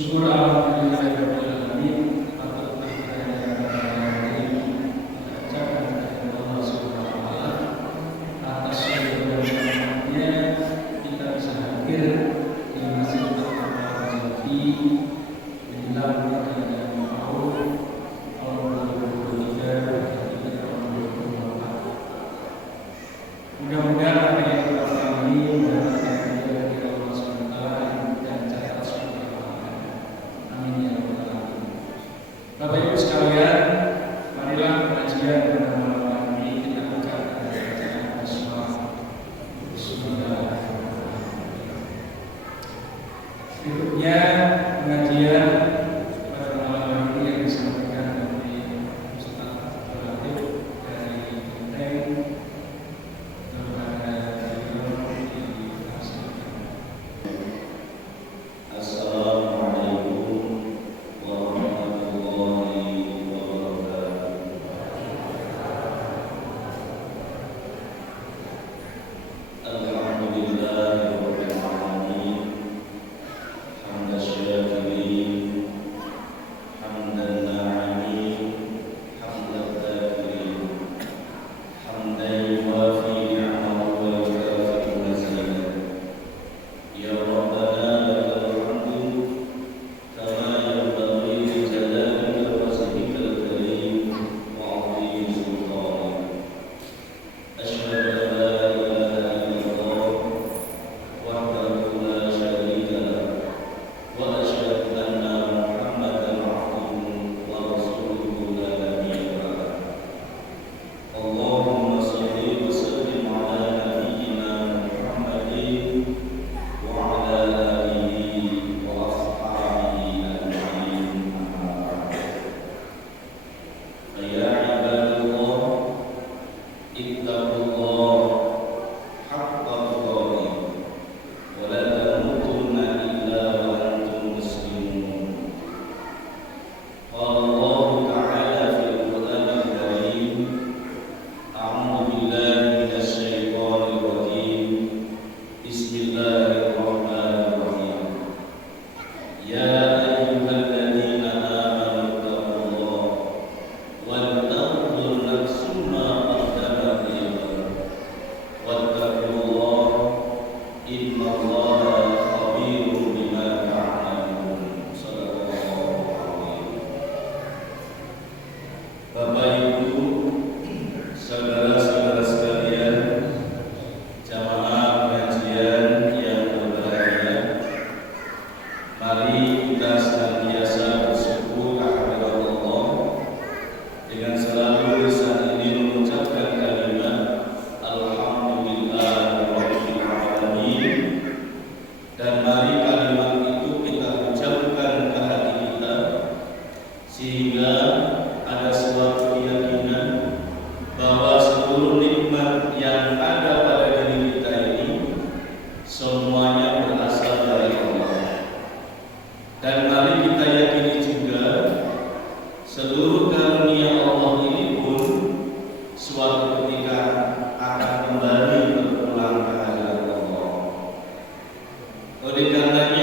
Syukur alhamdulillah rabbil alamin atas nikmatnya yang ucapkan kepada Allah Subhanahu wa taala atas segala nikmatnya kita bisa hadir di Masjid Al-Jati menjelang keadaan ma'ruf tahun 2023 dan tahun 2024. Mudah-mudahan apa yang kita alami mendapatkan dari Allah Subhanahu wa taala dan cara Bapak Ibu sekalian, marilah pengajian pada malam ini kita buka dengan bacaan Bismillah. Berikutnya pengajian pada malam ini yang disampaikan oleh Ustaz Abdul Latif dari Menteng kepada beliau di Asia.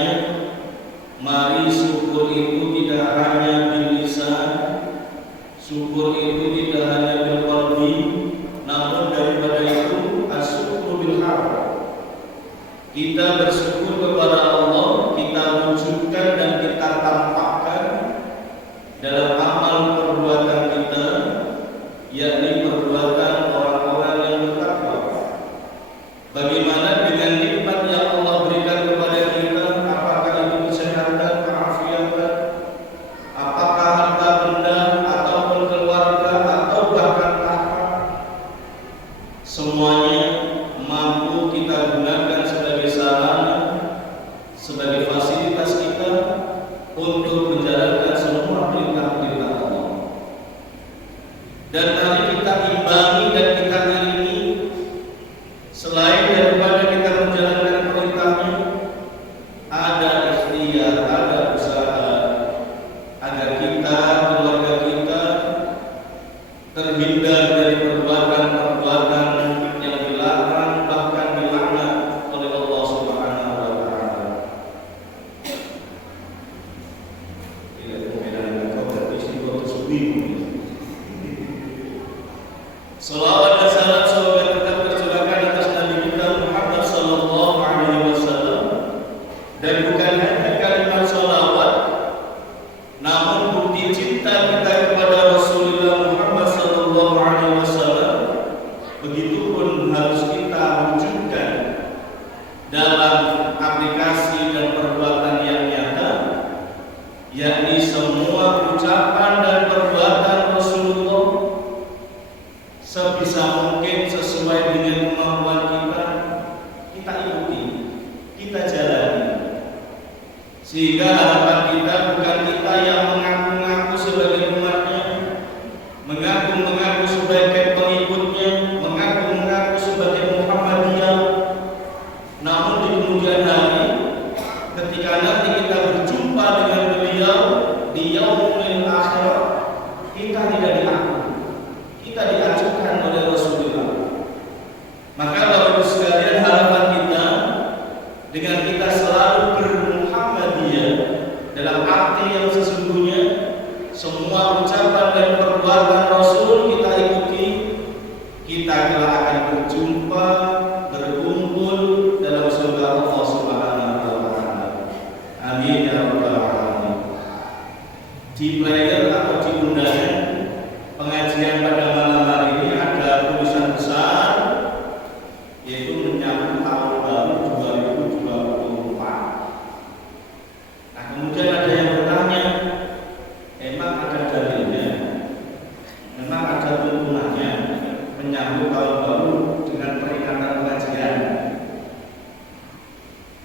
Dan mari kita imbangi dan kita iringi selain daripada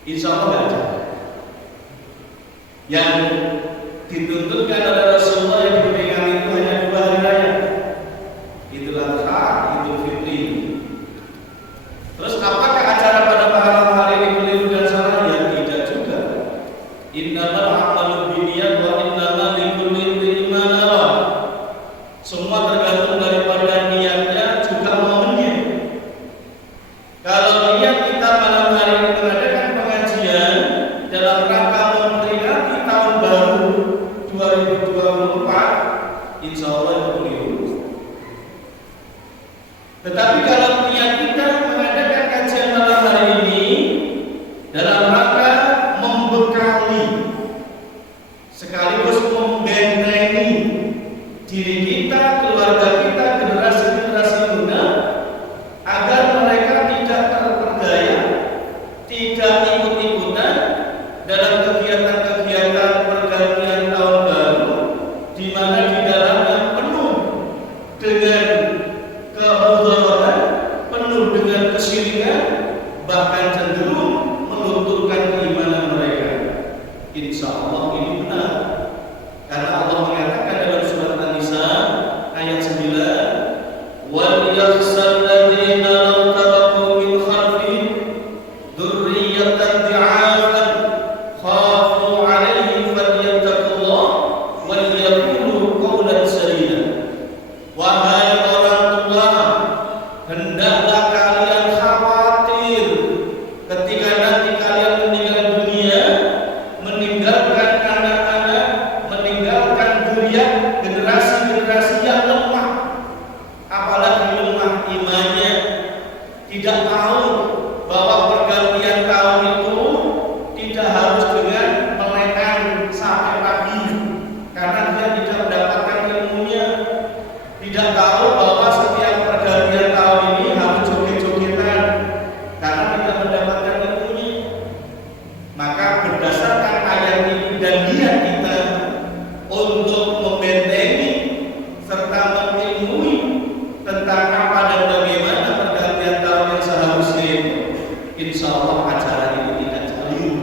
Insya Allah nggak ada. Yang dituntutkan oleh Rasulullah yang diperingati itu hanya 2 hari raya, Idul Adha, Idul Fitri. Terus apakah acara pada malam hari ini keliru dan salah? Ya tidak juga. Innamal a'malu binniyat wa innamal likulli imrin ma nawa. Semua tergantung daripada niatnya juga momennya. Kalau niat kita malam hari ini mengadakan pengajian dalam rangka memperingati tahun baru 2024, insya Allah itu keliru. Tetapi kalau niat kita mengadakan kajian malam hari ini dalam rangka membekali sekaligus membentengi diri kita, keluarga kita, generasi-generasi muda agar mereka tidak terperdaya, tidak ikut-ikutan dalam kegiatan-kegiatan pergantian tahun baru, di mana di dalamnya penuh dengan kemudaratan, penuh dengan kesyirikan, bahkan cenderung melunturkan keimanan mereka. Insya Allah ini benar, karena Allah mengatakan dalam surat An-Nisa ayat 9, wal yakhshal ladzina law taraku min khalfihim dzurriyyatan dhi'afan khafu 'alaihim falyattaqullah wal yaqulu qawlan sadida. Wahai orang tua, hendaklah kalian khawatir ketika nanti kalian meninggal dunia, meninggalkan anak-anak, meninggalkan zuriat, generasi-generasi yang lemah, apalagi lemah imannya, tidak tahu bahwa pergantian tahun itu tidak harus dengan melekan sampai pagi, karena dia tidak mendapatkan ilmunya, tidak tahu bahwa setiap pergantian tahun ini harus joget-jogetan karena tidak mendapatkan ilmunya. Maka berdasarkan ayat ini dan niat kita untuk membentengi serta mengilmui tentang apa dan bagaimana pergantian tahun yang seharusnya itu, insya Allah acara ini tidak keliru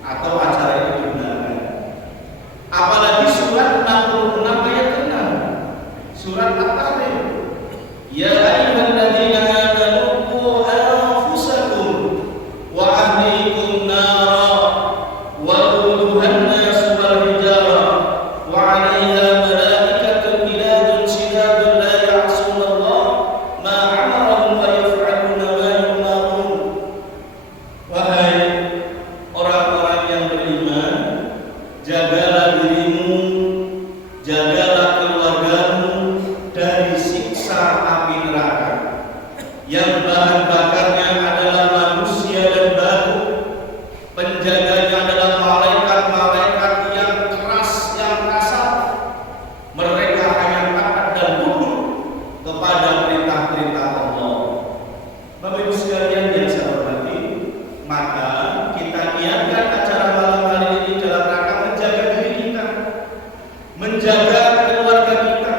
atau acara ini dibenarkan. Apalagi surat 66 ayat 6, surat At-Tahrim, ya ayyuhalladzina amanu qu anfusakum wa ahlikum nara wa quduhan nas wal hijarah wa 'alaiha malaikatun ghiladun shidadun la ya'suna Allah ma 'amarahum wa yaf'aluna ma yu'marun. Wahai orang-orang yang beriman, jagalah dirimu, jagalah keluargamu dari siksa api neraka yang bahan bakarnya adalah manusia dan batu. Penjaganya adalah malaikat-malaikat yang keras, yang kasar. Mereka hanya taat dan tunduk kepada perintah-perintah Allah. Bapak Ibu sekalian yang saya hormati, maka kita niatkan acara malam hari ini dalam rangka menjaga diri kita, menjaga keluarga kita,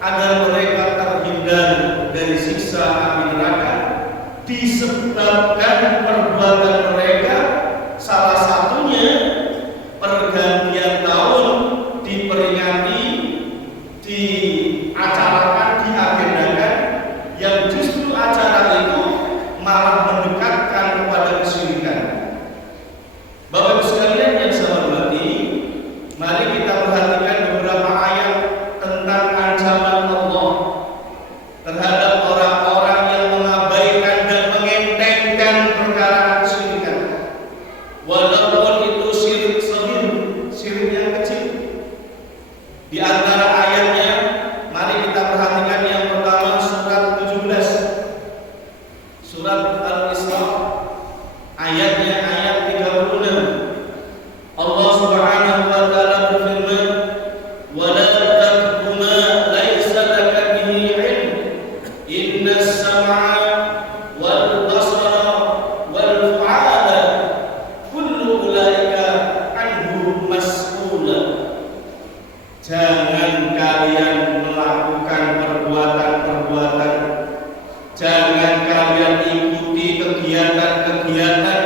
agar mereka terhindar dari siksa api neraka disebabkan perbuatan mereka. Salah satunya pergantian tahun diperingati, diacarakan, diagendakan, yang justru acara itu malah mendekatkan kepada kesyirikan. Bapak Ibu sekalian yang saya hormati, mari kita perhatikan beberapa ayat tentang ancaman Allah terhadap orang-orang yang mengabaikan dan mengentengkan perkara kesyirikan, walaupun itu syirik shagir, syirik yang kecil. Di antara ayatnya, mari kita perhatikan yang pertama, surat 17, surat Al-Isra, ayatnya ayat 36. Allah Subhanahu wa taala berfirman, "Wala taqfu ma laysa laka bihi 'ilm, innas sam'a wal basara wal fu'ada kullu ulaika anhu mas'ul." Jangan kalian melakukan perbuatan-perbuatan, jangan kalian ikuti kegiatan-kegiatan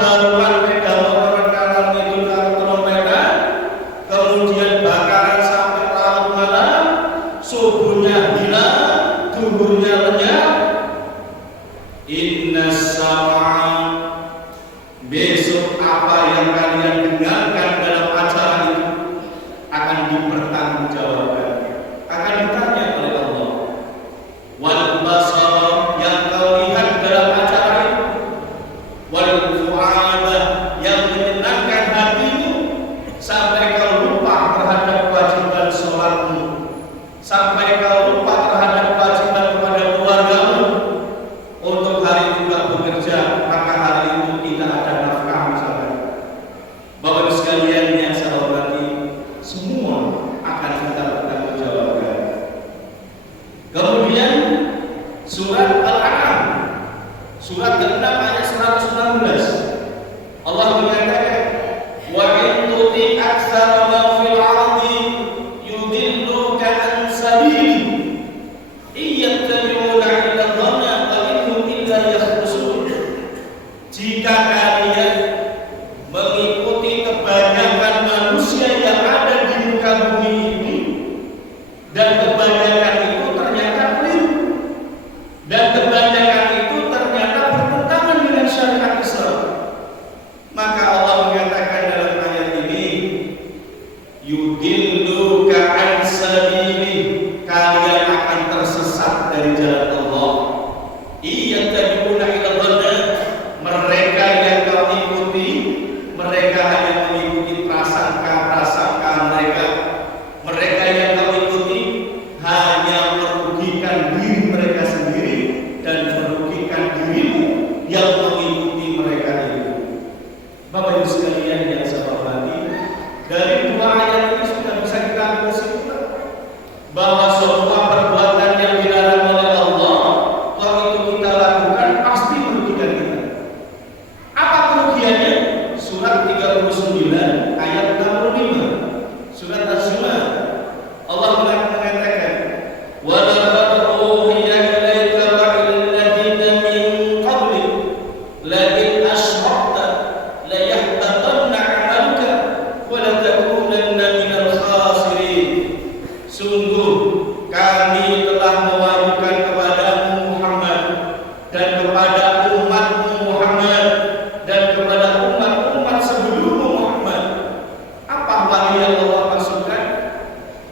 baruan beda motor kalah itu karo trompetan, kemudian bakaran sampai larut malam, subuhnya hilang, duhurnya lenyap. Inna sama besok apa yang kalian dengarkan dalam acara itu akan dipertanggungjawabkan, akan ditanya oleh Allah. Wal basar yang kau lihat dalam acara itu, wal fu'ada yang menyenangkan hatimu sampai kau lupa terhadap kewajiban sholatmu, sampai kau lupa terhadap kewajiban kepada keluargamu. Untuk hari itu tidak bekerja, maka hari itu tidak ada nafkah misalnya. Bapak Ibu sekalian yang saya hormati, semua akan kita bertanggungjawabkan. Kemudian surat Al-An'am, surat ke-6 ayat 116, Allah mengatakan, wa in tuti aktsara ma fil ardi yudilluka an sabili iyattabi'una illa dhanna wa innahum illa yakhrusun. Jika kalian mengikuti kebanyakan manusia yang ada di muka bumi ini, dan kebanyakan itu ternyata keliru, dan kebanyakan itu ternyata bertentangan dengan syariat Islam, maka Allah mengatakan dalam ayat ini, yudilluka an sabili, kalian akan tersesat dari jalan Allah. Iyattabi'una ila dhanna, mereka yang kau ikuti, mereka hanya mengikuti prasangka mereka. Mereka yang kau ikuti hanya merugikan diri mereka sendiri dan merugikan dirimu yang mengikuti mereka itu. Bapak Ibu sekalian yang saya hormati, dari dua ayat ini sudah bisa kita ambil kesimpulan bahwa semua perbuatan yang dilarang oleh Allah, kalau itu kita lakukan pasti merugikan kita. Apa kerugiannya? Surat 39 ayat 65, surat Az-Zumar. Allah mengatakan, wa laqad uhiya ilaika wa ilal ladzina min qablik la in asyrakta la yahbatanna 'amaluka wa la takunanna minal khasirin. Sungguh kami telah mewahyukan kepadamu Muhammad dan kepada umatmu Muhammad dan kepada umat-umat sebelummu Muhammad. Apa wahyu yang Allah maksudkan?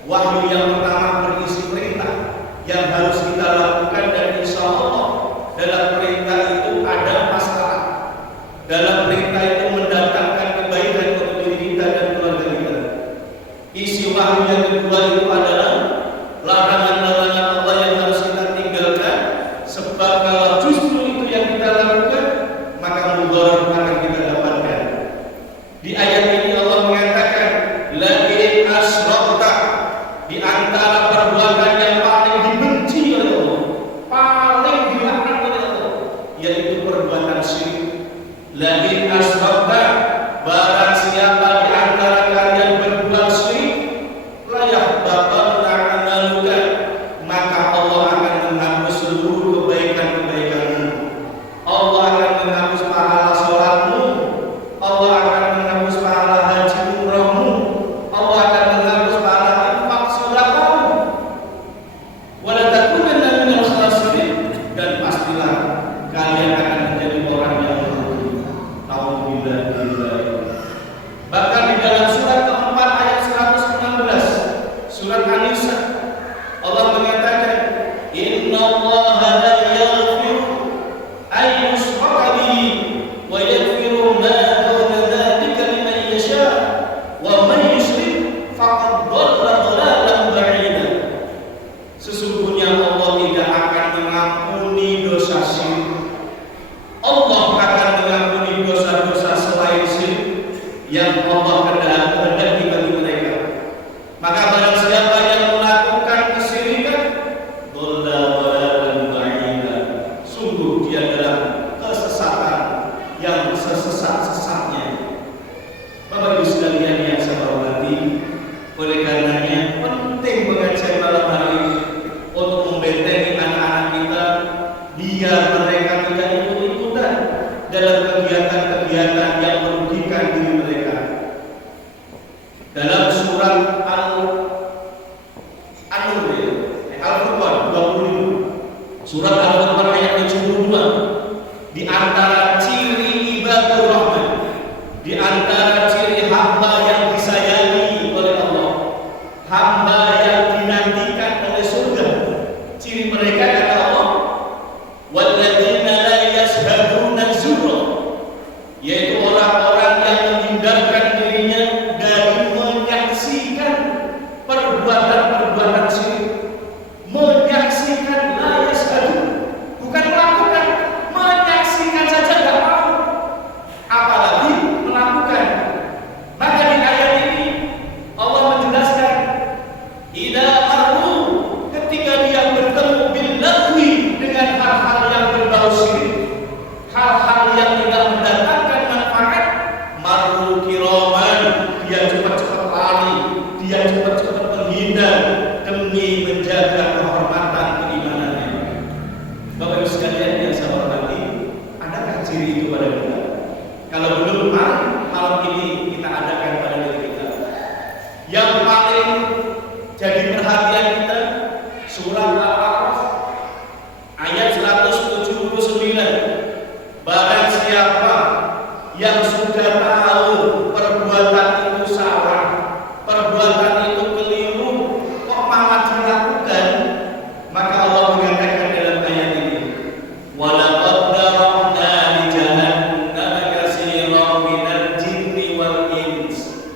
Wahyu yang pertama berisi perintah yang harus kita lakukan, dan insya Allah dalam perintah itu ada masalah. Dalam perintah itu mendatangkan kebaikan untuk diri kita dan keluarga kita. Isi wahyu yang kedua itu adalah larangan-larangan Allah yang harus kita tinggalkan, sebab kalau justru itu yang kita lakukan, maka mudarat akan kita dapatkan. Di ayat ini Allah mengatakan, la in asyrakta, di antara perbuatan yang paling dibenci oleh Allah, paling dilaknat oleh Allah, yaitu perbuatan syirik. La in asyrakta, barang siapa di antara kalian berbuat syirik, la yahbatanna 'amaluka, maka Allah akan menghapus seluruh kebaikan-kebaikanmu. Allah akan menghapus pahala sholatmu, Allah akan menghapus pahala haji umrahmu, Allah akan menghapus pahala infak sedekahmu. Wa la takunanna minal khasirin, dan pastilah kalian akan menjadi orang yang merugi. Alhamdulillah. Bahkan di dalam surat keempat ayat 116, surat An-Nisa, Allah mengatakan, innallaha la yaghfiru ay yushraka bihi wa yaghfiru ma duna dzalika liman yasha wa man yushrik faqad dhalla dhalalan ba'ida. Sesungguhnya Allah tidak akan mengampuni dosa syirik. Allah akan mengampuni dosa-dosa selain syirik yang Allah kehendaki bagi mereka. Maka barang siapa yang melakukan kesyirikan, dhalla dhalalan ba'ida, sungguh dia dalam kesesatan yang sesesat-sesatnya. Bapak Ibu sekalian yang saya hormati, oleh karenanya penting pengajian malam hari ini untuk membentengi anak-anak kita biar mereka tidak ikut-ikutan dalam kegiatan-kegiatan yaitu orang-orang yang menghindarkan dirinya dari menyaksikan perbuatan-perbuatan syirik. Menyaksikan la yashhadu, bukan melakukan, menyaksikan saja tidak mau, apalagi melakukan. Maka di ayat ini Allah menjelaskan, idza marru, ketika dia bertemu bil lagwi, dengan hal-hal yang berbau syirik, hal-hal yang tidak mendatangkan manfaat, marru kiraman, dia cepat-cepat lari, dia cepat-cepat menghindar demi menjaga kehormatan keimanannya. Bapak Ibu sekalian yang saya hormati, adakah ciri itu pada kita? Kalau belum, mari malam ini kita adakan pada diri kita. Yang paling jadi perhatian kita, surat Al-A'raf ayat 179. Barang siapa yang sudah tahu perbuatan itu salah, perbuatan itu keliru, kok malah dilakukan, maka Allah mengatakan dalam ayat ini, walaqad darabna li jahannama katsiran minal jinni wal ins.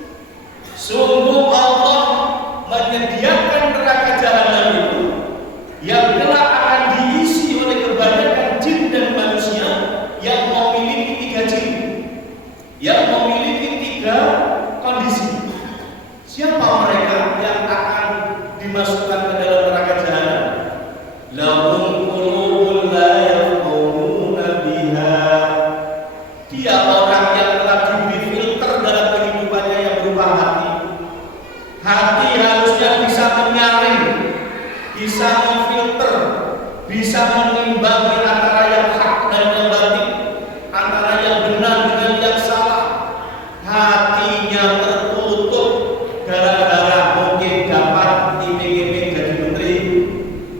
Sungguh Allah menyediakan neraka jahanam itu yang kelak akan diisi oleh kebanyakan jin dan manusia yang memiliki tiga ciri, yang memiliki tiga kondisi. Siapa mereka yang akan dimasukkan ke dalam neraka jahanam? Lahum qulubun la yafqahuna biha. Dia orang yang telah diberi filter dalam kehidupannya yang berupa hati. Hati harusnya bisa menyaring, bisa memfilter, bisa mengimbangi antara yang hak dan yang batil, antara yang benar dengan yang salah. Hatinya tertutup gara-gara mungkin dapat iming-iming jadi menteri,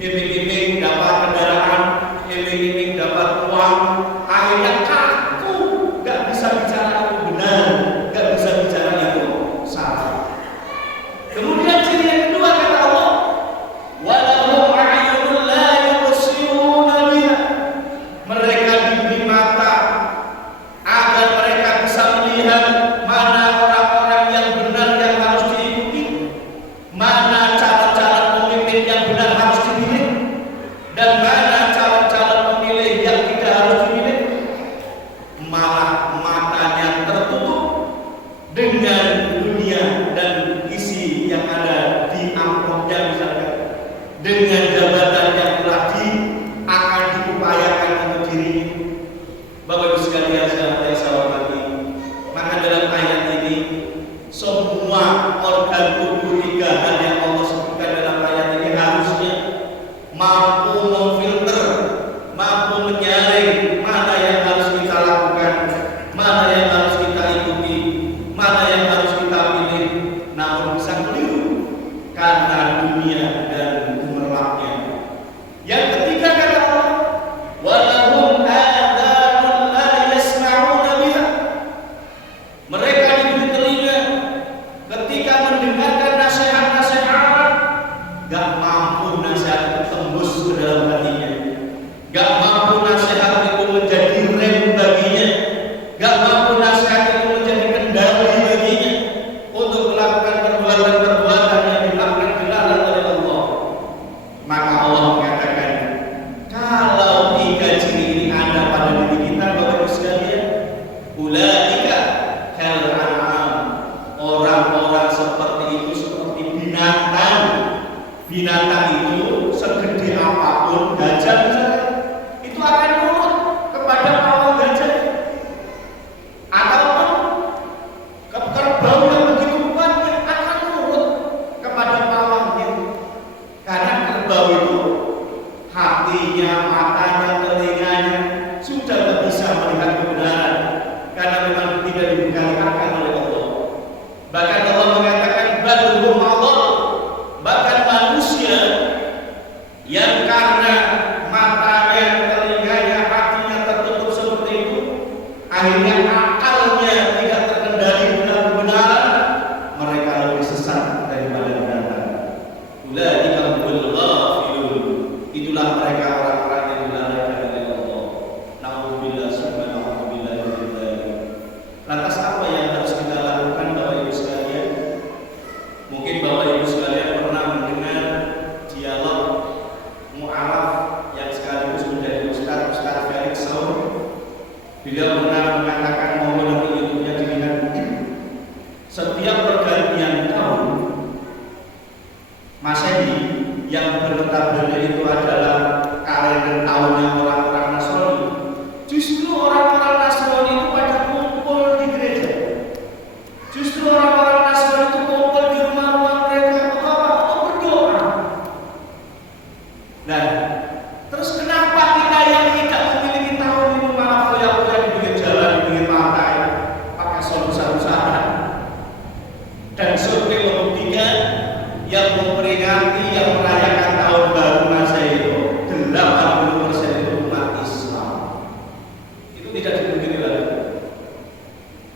iming-iming dapat kendaraan, iming-iming dapat uang, akhirnya kaku, gak bisa bicara itu benar, gak bisa bicara itu salah. Kemudian ciri yang kedua kata Allah, walahum a'yunun la yubsiruna biha. Mereka diberi mata agar mereka bisa melihat mana orang-orang yang benar yang harus diikuti, mana calon-calon pemimpin yang benar harus dipilih, dan mana calon-calon pemilih yang tidak harus dipilih. Malah matanya tertutup dengan dunia dan isi yang ada di amplopnya, misalkan dengan jabatan yang telah akan diupayakan untuk dirinya. Bapak Ibu sekalian yang saya hormati, maka dalam ayat ini semua organ tubuh tiga hal yang Allah sebutkan dalam ayat ini harusnya mampu memfilter, mampu menyaring mana yang harus kita lakukan, mana yang harus kita ikuti, mana yang harus kita pilih, namun bisa keliru karena dunia dan gemerlapnya. Yang ketiga kata Allah, walahum adhanun la yasma'una biha. Mereka diberi telinga, ketika mendengarkan nasihat-nasihat, gak mampu nasihat itu tembus ke dalam hatinya, gak mampu nasihat itu menjadi rem baginya, gak mampu nasihat itu menjadi kendali baginya untuk melakukan perbuatan-perbuatan yang dilarang oleh Allah. Maka Allah mengatakan, kalau tiga ciri ini ada pada diri kita, Bapak Ibu sekalian, ulaika kal an'am, orang-orang seperti itu seperti binatang. Binatang itu segede apapun, gajah misalnya, itu akan nurut kepada pawang gajah, ataupun kerbau yang begitu kuatnya akan nurut kepada pawangnya. Karena kerbau itu hatinya, matanya, telinganya sudah tak bisa melihat kebenaran, karena memang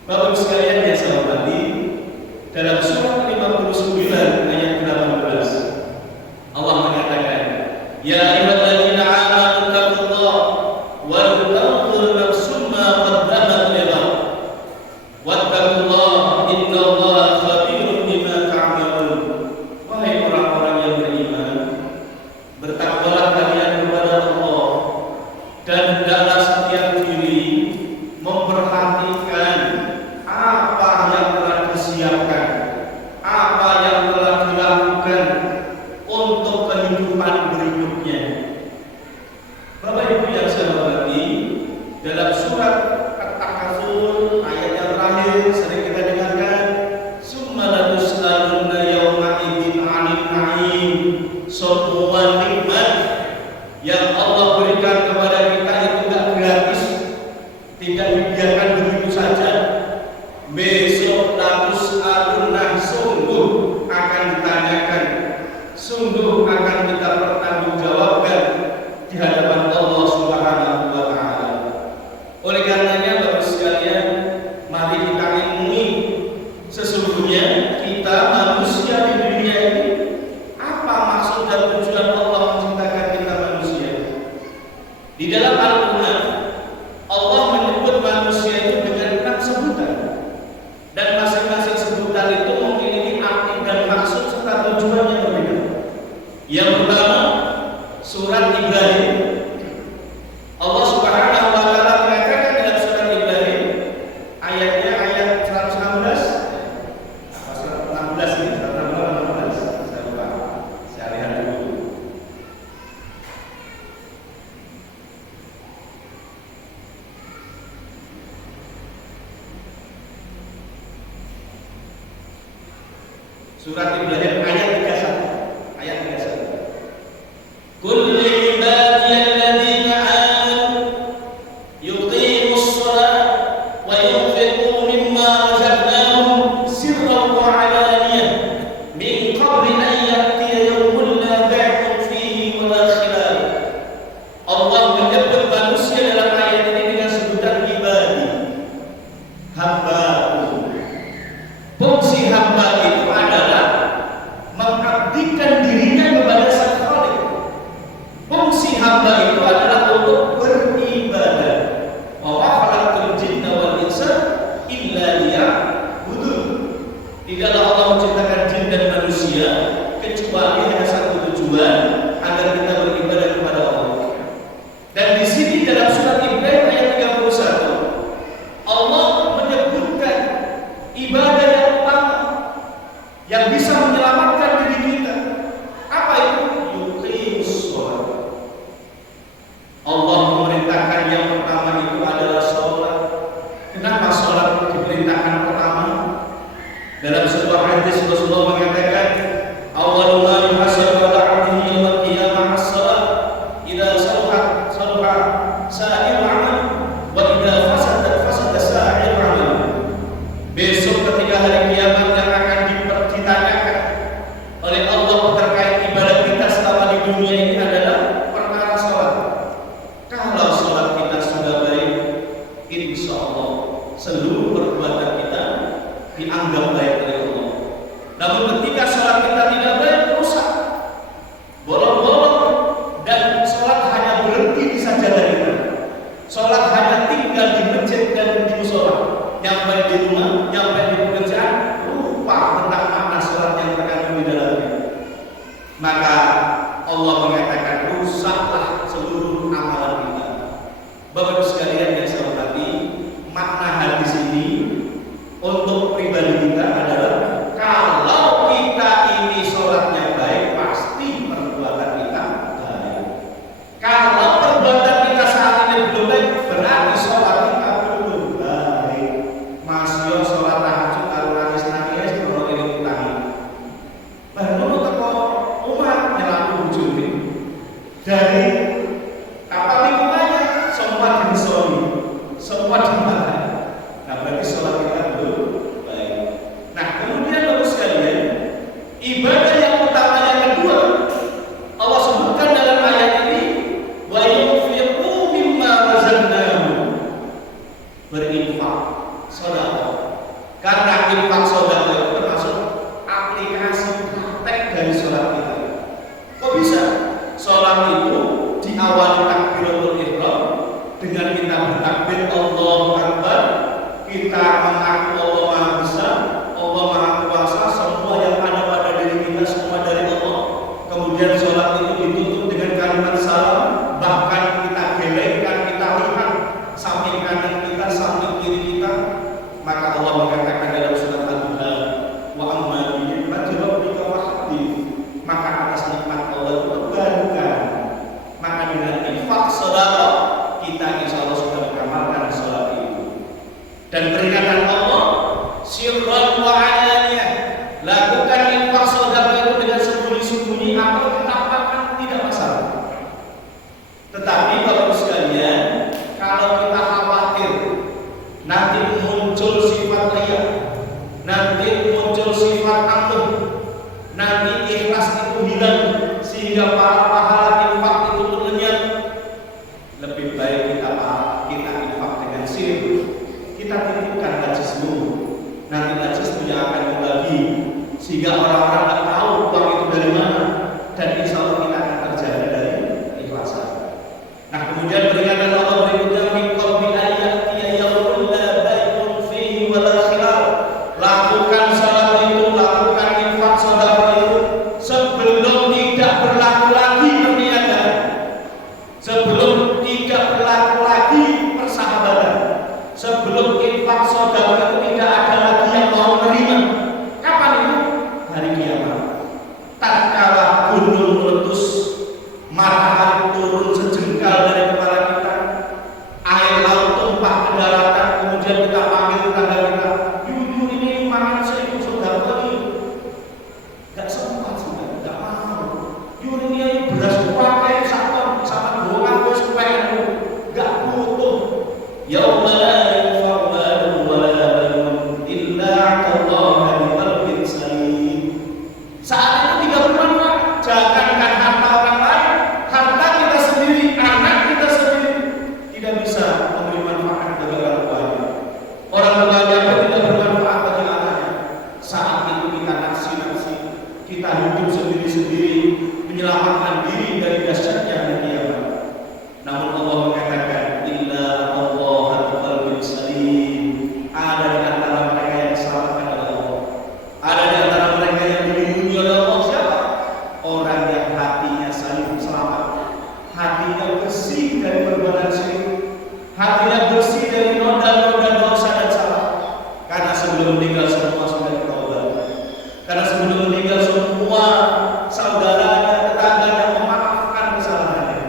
Bapak sekalian yang saya hormati, dalam surat 59 ayat 18 Allah mengatakan, ya ayyuhalladzina amanu taqullaha wal tanzur nafsum ma qaddamat lighad wattaqullaha innallaha khabirun bima ta'malun. Wahai orang-orang yang beriman, bertakwalah kalian kepada Allah dan hendaklah setiap diri memperhatikan apa yang telah disiapkan, apa yang telah dilakukan untuk kehidupan berikutnya. Bapak Ibu yang saya hormati, dalam surat At-Takatsur ayat yang terakhir sering kita dengarkan, summa latus'alunna yawma idzin 'anil na'im. Semua nikmat yang Allah berikan kepada kita itu tidak gratis, tidak dibiarkan begitu saja. Besok latus'alunna, sungguh akan ditanyakan, sungguh akan kita pertanggungjawabkan di hadapan Allah Subhanahu wa Ta'ala. Oleh karenanya Bapak sekalian, mari kita ilmui sesungguhnya kita manusia di dunia ini, apa maksud dan tujuan Allah menciptakan kita manusia. Di dalam Al-Quran Allah menyebut manusia itu dengan 6 sebutan, dan masing-masing sebutan itu memiliki arti dan maksud serta tujuan yang berbeda. Yang pertama, surat Ibrahim, Allah Subhanahu wa Ta'ala mengatakan dalam surat Ibrahim ayatnya ayat 116, apa 116 ini? 116, saya lupa, saya lihat dulu. Surat Ibrahim ayat 31, ayat 31. Qul li ibadiyalladzina amanu yuqimus sholata wa yunfiqu mimma razaqnahum sirran wa 'alaniyah min qabli an ya'tiya yawmun la bay'un fihi wa la khilal. Allah menyebut manusia dalam ayat ini dengan sebutan ibadi, hamba. Fungsi hamba itu adalah mengabdikan dirinya kepada Sang Khalik. Fungsi hamba itu adalah untuk beribadah. Wa ma khalaqtul jinna wal insa illa liya'budun. Tidaklah Allah menciptakan jin dan manusia kecuali hanya satu tujuan, agar kita beribadah kepada Allah. Dan di sini dalam surat Ibrahim ayat 31 Allah menyebutkan ibadah yang utama yang bisa menyelamatkan diri kita. Apa itu? Yuqimus sholat. Allah memerintahkan yang pertama itu adalah sholat. Kenapa sholat diperintahkan pertama? Dalam sebuah hadis Rasulullah mengatakan, awwalu ma yuhasabu 'abduhu yaumil qiyamah as-shalah. Idza salahat salaha sa'irul 'amal wa idza fasadat fasada sa'irul 'amal. Besok ketika hari kiamat yang akan ditanyakan oleh Allah terkait ibadah kita selama di dunia ini adalah perkara sholat. Kalau sholat kita sudah baik, insya Allah seluruh perbuatan kita dianggap baik oleh Allah. Namun ketika sholat kita tidak baik, rusak, bolong-bolong, dan sholat hanya berhenti di sajadah kita. Sholat hanya tinggal di masjid dan di musola, nyampe di rumah, nyampe di pekerjaan, lupa tentang makna sholat yang terkandung di dalamnya. Maka Allah mengatakan, rusaklah seluruh amalan kita. Bapak sekalian yang saya hormati, makna hadis ini untuk pribadi kita adalah, kalau kita ini sholatnya baik, pasti perbuatan kita baik. Kalau perbuatan kita saat ini belum baik, berarti sholat kita belum baik. Masih sholat tahajud kalau nangis-nangis kalau ini utang. Baru teko umat nyelaku bujuni dari apa lingkungannya, semua dinsoli, semua dimakan. Nah berarti sholat kita belum baik. Nah kemudian Bapak sekalian, ibadah yang utama yang kedua Allah sebutkan dalam ayat ini, wa yunfiqu mimma razaqnahum, berinfak, sedekah. Karena infak sedekah itu termasuk aplikasi praktek dari sholat kita. Kok bisa? Sholat itu diawali takbiratul ihram dengan kita bertakbir Allahu Akbar, kita mengaku Allah Maha Besar, Allah Maha Kuasa, semua yang ada pada diri kita semua dari Allah. Kemudian sholat itu ditutup dengan kalimat salam, bahkan kita gelengkan, kita lihat samping kanan kita, samping kiri kita. Maka Allah mengatakan dalam surat Al-Duha, wa amma bi ni'mati rabbika fahaddits. Maka atas nikmat Allah itu berbahagia. Maka dengan infak sedekah kita insya Allah sudah mengamalkan sholat itu. Dan peringatan Allah, sirran wa alaniyah, lakukan infak sedekah itu dengan sembunyi-sembunyi atau ditampakkan tidak masalah. Tetapi Bapak sekalian, kalau kita khawatir nanti muncul sifat riya, nanti muncul sifat angkuh, nanti ikhlas itu hilang sehingga para pahala infak itu lenyap, lebih baik kita infak dengan sir. Kita titipkan najis dulu, nanti najis yang akan membagi sehingga orang-orang tak tahu uang itu dari mana, dan insya Allah kita akan terjaga dari ikhlasan. Nah, kemudian peringatan Allah berikutnya, min qabli ayyatiya yaumun la bai'un fihi wa la khilal. Lakukan salat itu, lakukan infak sedekah itu sebelum tidak berlaku lagi perniagaan, sebelum tidak berlaku lagi persahabatan, sebelum infak sedekah itu tidak ada lagi yang mau menerima. Kapan itu? Hari kiamat. Tatkala gunung meletus, matahari turun sejengkal dari kepala kita, air laut tumpah ke daratan, kemudian kita panggil tetangga kita, "Yuk ini makan 1000 sedekah lagi." Gak sempat sudah, gak mau. "Yuk ini beras pakai sama bohongan gue supaya gak butuh." Yauma la yanfa'u malun wa la banun illa 'atallaha bi qalbin salim. Saat itu tidak bermanfaat. Jangankan harta orang lain, harta kita sendiri, anak kita sendiri tidak bisa memberi manfaat bagi orang tuanya. Orang tuanya pun tidak bermanfaat bagi anaknya. Saat itu kita nafsi-nafsi, kita hidup sendiri-sendiri, menyelamatkan diri dari dahsyatnya hari kiamat. Namun Allah mengatakan, illa Allah qalbin salim. Ada di antara mereka yang diselamatkan oleh Allah. Ada di antara mereka yang dilindungi oleh Allah. Siapa? Orang yang hatinya salim, selamat, hatinya bersih dari perbuatan syirik, hatinya bersih dari noda-noda dosa dan salah. Karena sebelum meninggal semua sudah bertobat. Karena sebelum meninggal semua saudaranya, tetangganya memaafkan kesalahannya.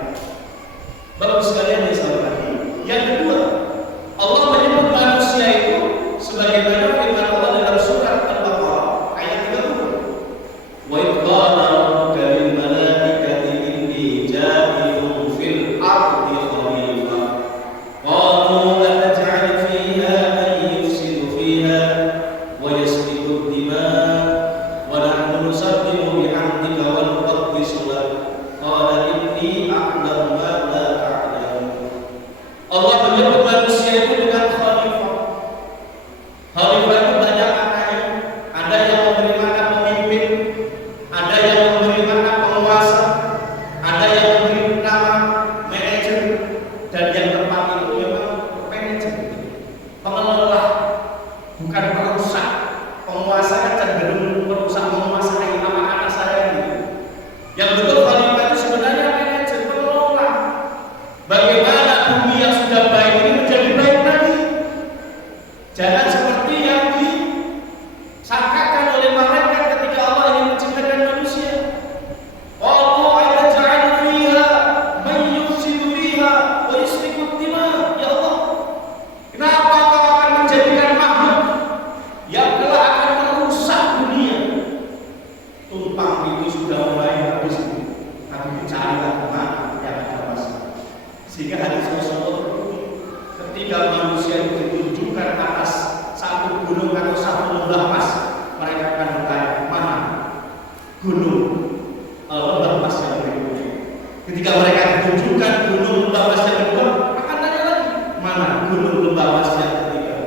Bapak sekalian yang saya hormati, yang kedua, Allah menyebut manusia itu sebagaimana firman Allah dalam surat Al-Baqarah ayat 30. Wa idh qala rabbuka lil malaikati inni ja'ilun fil ardi khalifah. Qalu ataj'alu fiha man yufsidu fiha wa yasfiku ad-dima' wa nahnu nusabbihu bihamdika wa nuqaddisu lak. Qala inni a'lamu ma la ta'lamun. Allah menyebut manusia itu dengan khalifah. Khalifah itu banyak maknanya. Ada yang memberi makna pemimpin, ada yang memberi makna penguasa, ada yang memberi nama manajer, dan yang tepat itu memang manajer, pengelola, bukan perusak. Penguasa kan cenderung perusak, menguasai anak-anak saya gitu. Yang betul khalifah itu sebenarnya manajer, pengelola. Bagaimana bumi yang sudah baik ini menjadi baik lagi? Jangan seperti yang disangkakan oleh malaikat ketika Allah ingin menciptakan manusia. Qalu ataj'alu fiha man yufsidu fiha wa yasfiku ad-dima'. Ya Allah, kenapa Kau akan menjadikan makhluk yang kelak akan merusak dunia? Tumpang itu sudah mulai habis, tapi dicarilah kemana yang ada masalah. Sehingga hadis Rasulullah ketika manusia itu ditunjukkan atas satu gunung atau satu lembah emas, mereka akan bertanya, mana gunung lembah emas yang berikutnya? Ketika mereka ditunjukkan gunung lembah emas yang kedua, akan tanya lagi, mana gunung lembah emas yang ketiga?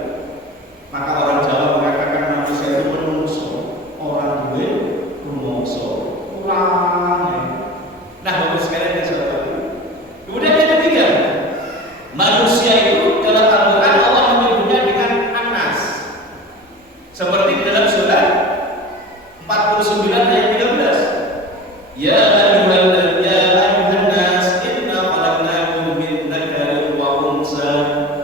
Maka orang Jawa mengatakan 49 ayat 13. Ya ayyuhan nas inna khalaqnakum min dzakarin wa unsa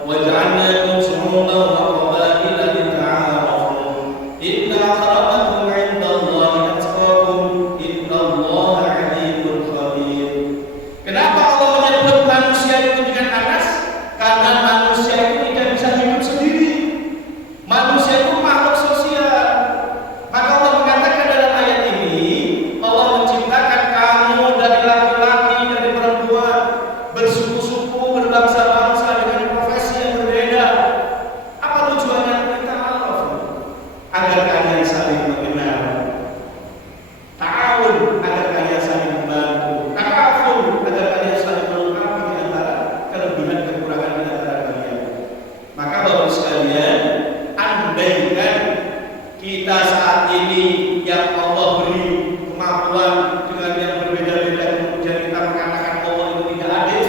wa ja'alnakum syu'uban wa qabaila lita'arafu. Inna akramakum 'indallahi atqakum. Innallaha 'alimun khabir. Kenapa Allah menyebut manusia itu dengan anas? Karena manusia itu tidak bisa hidup sendiri. Manusia itu makhluk sosial. Maka Allah mengatakan dalam ayat ini, Allah menciptakan kamu dari laki-laki, dari perempuan, bersuku-suku, berbangsa-bangsa dengan profesi yang berbeda. Apa tujuannya? Kita agar kalian saling mengenal. Ta'awun, agar kalian saling membantu. Takaful, agar kalian saling melengkapi di antara kelebihan kekurangan di antara kalian. Maka Bapak sekalian, andaikan kita saat ini yang Allah beri kemampuan dengan yang berbeda-beda, kemudian kita mengatakan Allah itu tidak adil,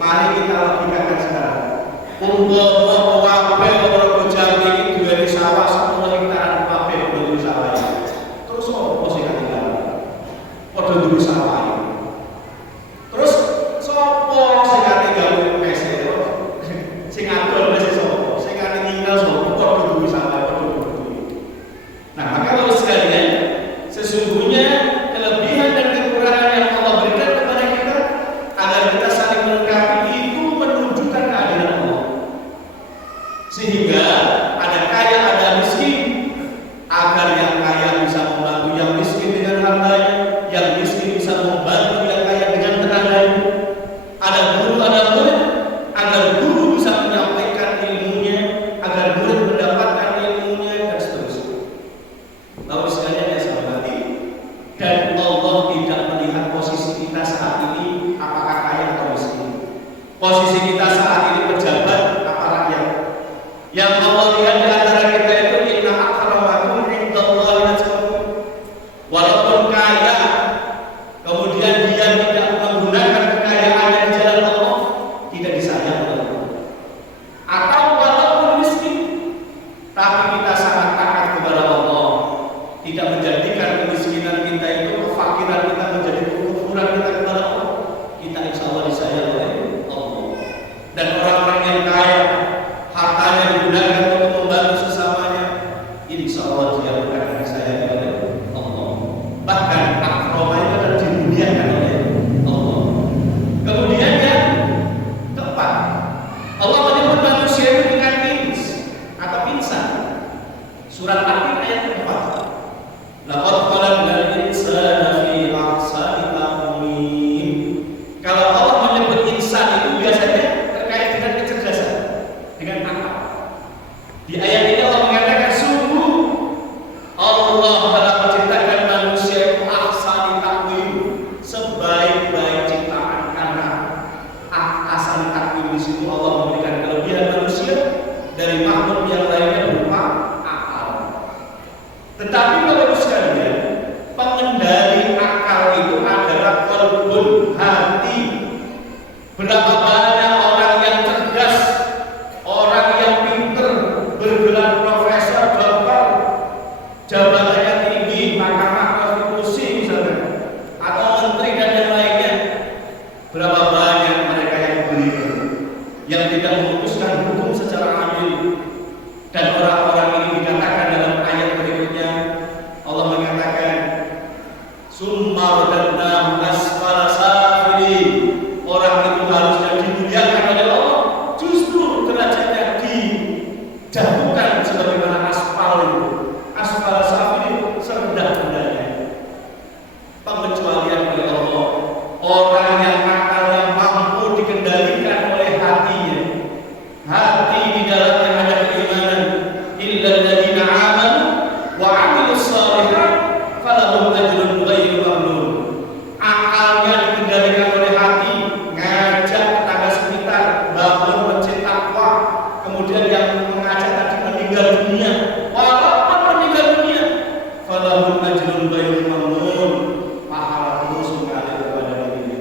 mari kita logikakan sekarang. Umpama kabeh orang Jambi iki duwe sawah 10 hektar kabeh duwe sawah. Terus opo sing katingal? Padha duwe sawah. Terus sapa sing katingal pese? Sing adol wis sapa? Sing katingal sapa? Padha duwe sawah, padha duwe. Nah, maka Bapak sekalian, sesungguhnya kelebihan dan kekurangan yang Allah berikan kepada kita agar kita saling melengkapi itu menunjukkan keadilan Allah. Sehingga ada kaya, ada miskin, agar yang kaya bisa membantu yang miskin dengan hartanya, yang miskin bisa membantu yang kaya dengan tenaganya. Ada guru, ada murid, agar guru bisa menyampaikan ilmunya, agar murid mendapatkan ilmunya, dan seterusnya. Bapak sekalian yang saya hormati, dan Allah tidak melihat posisi kita saat ini apakah kaya atau miskin. Posisi kita saat ini pejabat apa rakyat. Yang Allah lihat di antara kita itu inna akramakum 'indallahi atqakum. Walaupun kaya, kemudian dia tidak menggunakan kekayaannya di jalan Allah, tidak disayang oleh Allah. Atau walaupun miskin, tapi kita sangat taat kepada Allah, tidak menjadikan kemiskinan kita itu, kefakiran kita menjadi kekufuran kita kepada Allah, kita insya Allah disayang oleh Allah. Dan orang-orang yang kaya, hartanya digunakan untuk membantu sesamanya, insya Allah dia akan disayangi oleh Allah. Bahkan akroma itu adalah dimuliakan oleh Allah. Kemudian yang keempat, Allah menyebut manusia itu dengan ins atau insan. Surat Al-An'am ayat keempat. Laqad khalaqnal insana fi ahsani taqwim. Kalau Allah menyebut insan itu biasanya terkait dengan kecerdasan, dengan akal. Di ayat ini Allah mengatakan sungguh Allah telah menciptakan manusia itu ahsani taqwim, sebaik-baik ciptaan. Karena ahsani taqwim di situ Allah memberikan kelebihan manusia dari makhluk yang lainnya berupa akal. Tetapi Bapak sekalian, pengendali akal itu adalah qalbun, hati. Berapa banyak orang yang cerdas, orang yang pinter, bergelar profesor, doktor, jabatannya tinggi, mahkamah konstitusi misalnya, atau menteri dan yang lainnya. Berapa banyak mereka yang beriman, yang tidak memutuskan hukum secara adil. Dan orang-orang ini dikatakan dalam ayat berikutnya, Allah mengatakan summa radadnahu asfala safilin. Orang itu harusnya dimuliakan oleh Allah, justru derajatnya dijatuhkan sebagaimana aspal itu. Asfala safilin, serendah-rendahnya. Pengecualian oleh Allah. Orang yang akalnya mampu dikendalikan oleh hatinya. Hati di dalamnya ada keimanan. Illal ladzina amanu wa 'amilus shalihat falahum ajrun ghairu mamnun. Akalnya dikendalikan oleh hati, ngajak tetangga sekitar, bangun masjid takwa, kemudian yang mengajak tadi meninggal dunia. Walaupun meninggal dunia, falahum ajrun ghairu mamnun. Pahala terus mengalir kepada dirinya.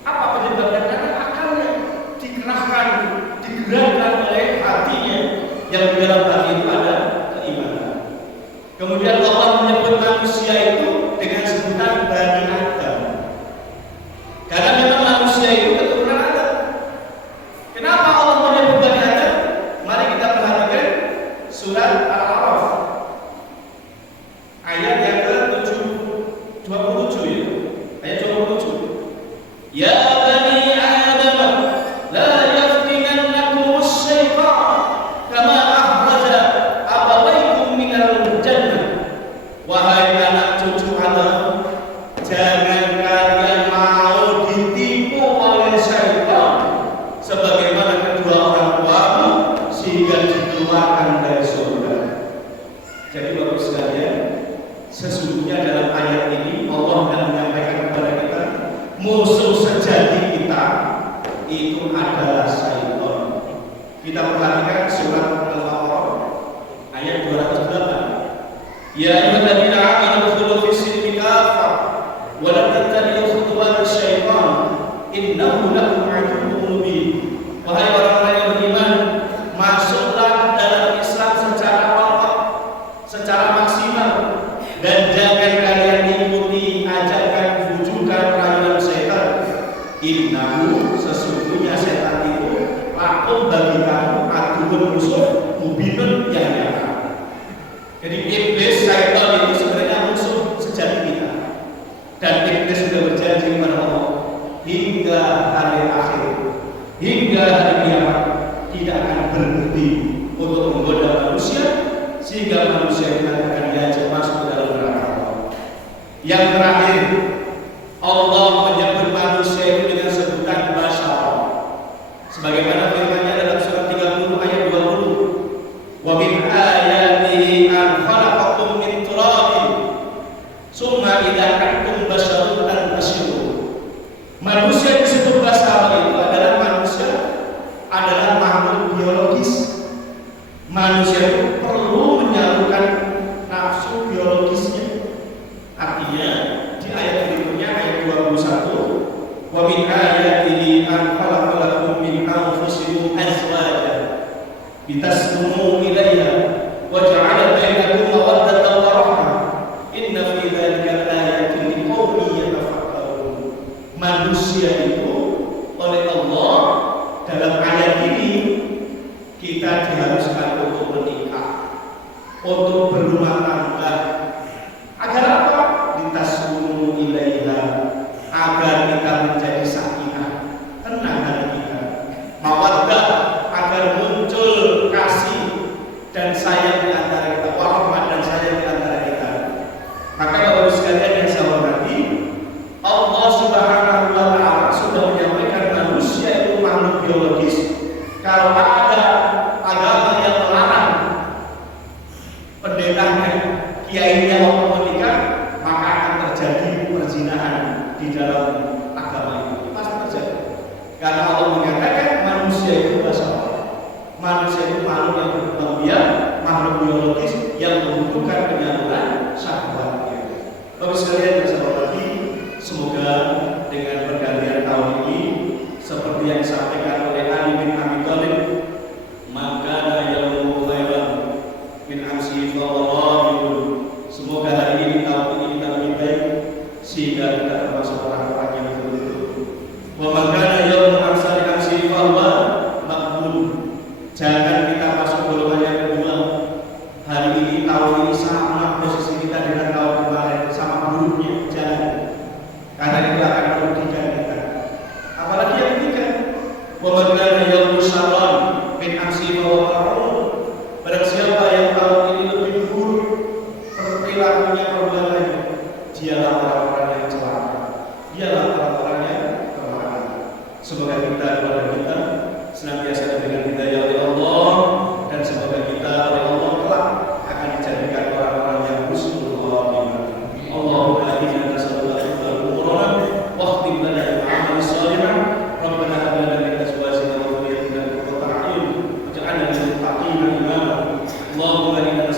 Apa penyebabnya? Karena akalnya dikerahkan, digerakkan oleh hatinya, yang di dalam hati itu ada keimanan. Kemudian Allah menyebut manusia itu Jadi Bapak sekalian, sesungguhnya dalam ayat ini Allah akan menyampaikan kepada kita, musuh sejati kita itu adalah syaitan. Kita perhatikan surat Al-Baqarah ayat 208. Ya ayyuhalladzina amanu udkhulu fis-silmi kaffah wa la tattabi'u khutuwati syaitan innahu lakum aduwwun mubin. Wahai orang-orang yang beriman, masuklah dalam Islam secara awam, secara maksimal, dan jangan kalian ikuti ajakan bujukan rayuan setan. Innahu, sesungguhnya setan itu lakum bagi kamu aduwwun musuh mubinun yang nyata. Jadi iblis, setan itu sebenarnya musuh sejati kita. Dan iblis sudah berjanji kepada Allah hingga hari akhir, hingga hari kiamat tidak akan berhenti untuk menggoda manusia sehingga manusia akan diajak masuk ke dalam neraka Allah. Yang terakhir, Allah menyebut manusia itu dengan sebutan bashar. Sebagaimana firman-Nya dalam surat 30 ayat 20. Wa min ayatihi an khalaqakum min turabin summa idza antum basharun tantashirun. Manusia disebut bashar itu adalah manusia, adalah makhluk biologis. Manusia itu perlu menyalurkan nafsu biologisnya. Artinya di ayat berikutnya ayat 21, wa min ayatihi an khalaqalakum min anfusikum azwajan litaskunu ilayha wa ja'ala bainakum mawaddatan wa rahmah inna fi dzalika laayatin liqaumin yatafakkarun. Manusia itu oleh Allah dalam ayat ini kita diharuskan untuk menikah, untuk berumah tangga. Agar apa? Litaskunu ilaiha, agar kita menjadi sakinah, tenang hati kita. Mawaddah, agar muncul kasih dan sayang di antara kita, warahmat dan sayang di antara kita. Maka Bapak sekalian yang saya hormati, Allah Subhanahu wa taala sudah menyampaikan manusia itu makhluk biologis. Kalau ada agama yang melarang pendetanya, kiainya untuk menikah, maka akan terjadi perzinahan di dalam agama itu. Pasti terjadi. Karena Allah mengatakan manusia itu bashar. Manusia itu makhluk yang berkembang biak, makhluk biologis yang membutuhkan penyaluran syahwatnya. Bapak sekalian yang saya hormati, semoga dengan pergantian tahun ini seperti yang disampaikan oleh Ali bin Abi Thalib, maka yaumu khairan min amsi fawwahidun. Semoga hari ini tahun ini kita lebih baik sehingga kita termasuk orang-orang yang betul-betul. Wa maka yaumu amsi fawwa maqbul. Jangan kita masuk golongan yang kedua. Hari ini tahun ini sama posisi kita dengan tahun kemarin, sama buruknya. Jangan. Karena itu akan merugikan kita. Apalagi yang ketiga, wa maka yaumu syarran min amsi fawwa maqbul. Barang siapa yang tahun ini lebih buruk perilakunya, perbuatannya, dialah orang-orang yang celaka, dialah orang-orang yang terlaknat. Semoga kita kepada kita senantiasa diberikan hidayah oleh Allah, dan semoga kita oleh Allah kelak akan dijadikan orang-orang yang husnul khatimah. Allahumma inna nas'aluka al-umurana wa khtim lana bil-'amali shalihah. Rabbana hab lana min azwajina wa dhurriyyatina qurrata a'yun waj'alna lil muttaqina imama. Allahumma inna